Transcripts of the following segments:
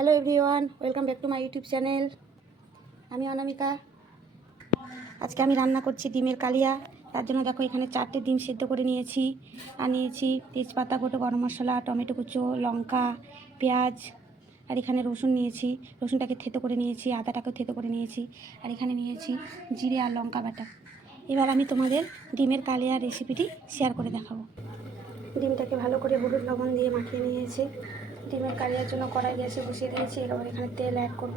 Hello everyone, welcome back to my YouTube channel. আমি অনামিকা। আজকে আমি রান্না করছি ডিমের কালিয়া। তার জন্য দেখো এখানে 4টে ডিম সিদ্ধ করে নিয়েছি। আর নিয়েছি তেজপাতা, গোটা গরম মশলা, টমেটো কুচো, লঙ্কা, পেঁয়াজ। আর এখানে রসুন নিয়েছি, রসুনটাকে থেতো করে নিয়েছি, আদাটাকেও থেতো করে নিয়েছি। আর এখানে নিয়েছি জিরে আর লঙ্কা বাটা। এবার আমি তোমাদের ডিমের কালিয়া রেসিপিটি শেয়ার করে দেখাবো। ডিমটাকে ভালো করে হলুদ লবণ দিয়ে মাখিয়ে নিয়েছি। ডিমের কালিয়ার জন্য কড়াই গ্যাসে বসিয়ে দিয়েছি। এবার এখানে তেল অ্যাড করব।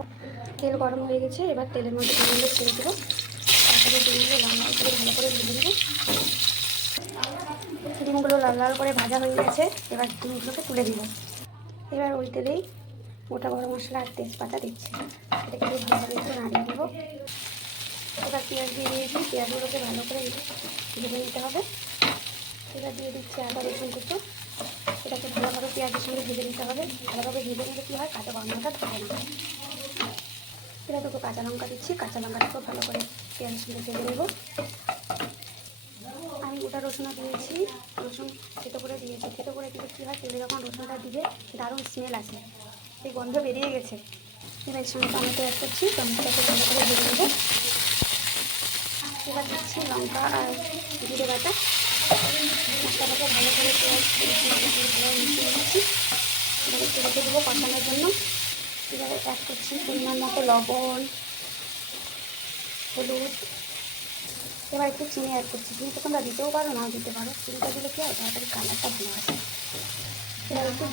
তেল গরম হয়ে গেছে, এবার তেলের মধ্যে ডিমগুলো ছেড়ে দেবো। তারপরে ডিমগুলো লাল লাল করে ভালো করে ভেজে নেব। ডিমগুলো লাল লাল করে ভাজা হয়ে গেছে, এবার ডিমগুলোকে তুলে দিব। এবার ওই তেলেই গোটা গরম মশলা আর তেজপাতা দিচ্ছি। এটাকে ভালোভাবে একটু নাড়িয়ে দেবো। এবার পেঁয়াজ দিয়ে দিয়েছি, পেঁয়াজগুলোকে ভালো করে ভেজে নিতে হবে। এবার দিয়ে দিচ্ছি আদা রসুন কুচো। এটাকে ভালোভাবে পেঁয়াজের সঙ্গে ভেজে নিতে হবে। ভালোভাবে ভেজে নিলে কী হয়, কাঁচা গন্ধটা থাকে না। এবার দুটো কাঁচা লঙ্কা দিচ্ছি, কাঁচা লঙ্কাটাকেও ভালো করে পেঁয়াজের সঙ্গে ভেজে নেব। আমি গোটা রসুনও দিয়েছি, রসুন থেতো করে দিয়েছি। থেতো করে দিলে কী হয়, তেলে যখন রসুনটা দিবে দারুণ স্মেল আসে, সেই গন্ধ বেরিয়ে গেছে। এবার সঙ্গে টমেটো অ্যাড করছি, টমেটোটাকে ভালো করে ভেজে নেব। এবার দিচ্ছি লঙ্কা আর জিরে বাটা। মশলাটাকে ভালো করে পেঁয়াজ মিশিয়ে নিচ্ছি। এবার একটু রেখে দেবো কষানোর জন্য। এবারে অ্যাড করছি পরিমাণ মতো লবণ, হলুদ। এবার একটু চিনি অ্যাড করছি। চিনিটা তোমরা দিতেও পারো, নাও দিতে পারো। চিনিটা দিলে কী হয়, তাড়াতাড়ি কালারটা ভালো আসে। এবার একটু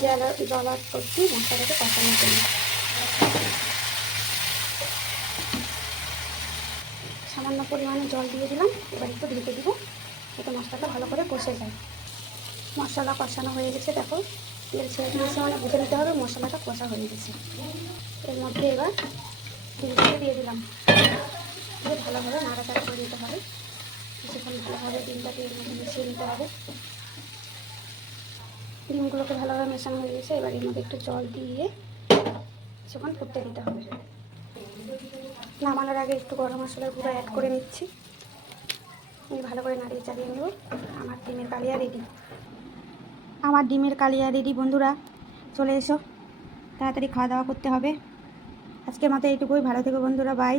জল অ্যাড করছি মশলাটাকে কষানোর জন্য। সামান্য পরিমাণে জল দিয়ে দিলাম। এবার একটু ঢেকে দিব, যাতে মশলাটা ভালো করে কষে যায়। মশলা কষানো হয়ে গেছে, দেখো তেল ছেড়ে দিয়েছে, মানে বুঝে নিতে হবে মশলাটা কষা হয়ে গেছে। এর মধ্যে এবার ডিমটাকে দিয়ে দিলাম, দিয়ে ভালোভাবে নাড়াচাড়া করে নিতে হবে। কিছুক্ষণ ভালোভাবে ডিমটাকে এর মধ্যে মিশিয়ে নিতে হবে। ডিমগুলোকে ভালোভাবে মেশানো হয়ে গেছে, এবার এর মধ্যে একটু জল দিয়ে কিছুক্ষণ ফুটতে দিতে হবে। নামানোর আগে একটু গরম মশলার গুঁড়ো অ্যাড করে নিচ্ছি। আমি ভালো করে নাড়িয়ে চালিয়ে নেব। আমার ডিমের কালিয়া রেডি। বন্ধুরা চলে এসো, তাড়াতাড়ি খাওয়া দাওয়া করতে হবে। আজকের মতো এইটুকুই। ভালো থেকো বন্ধুরা, বাই।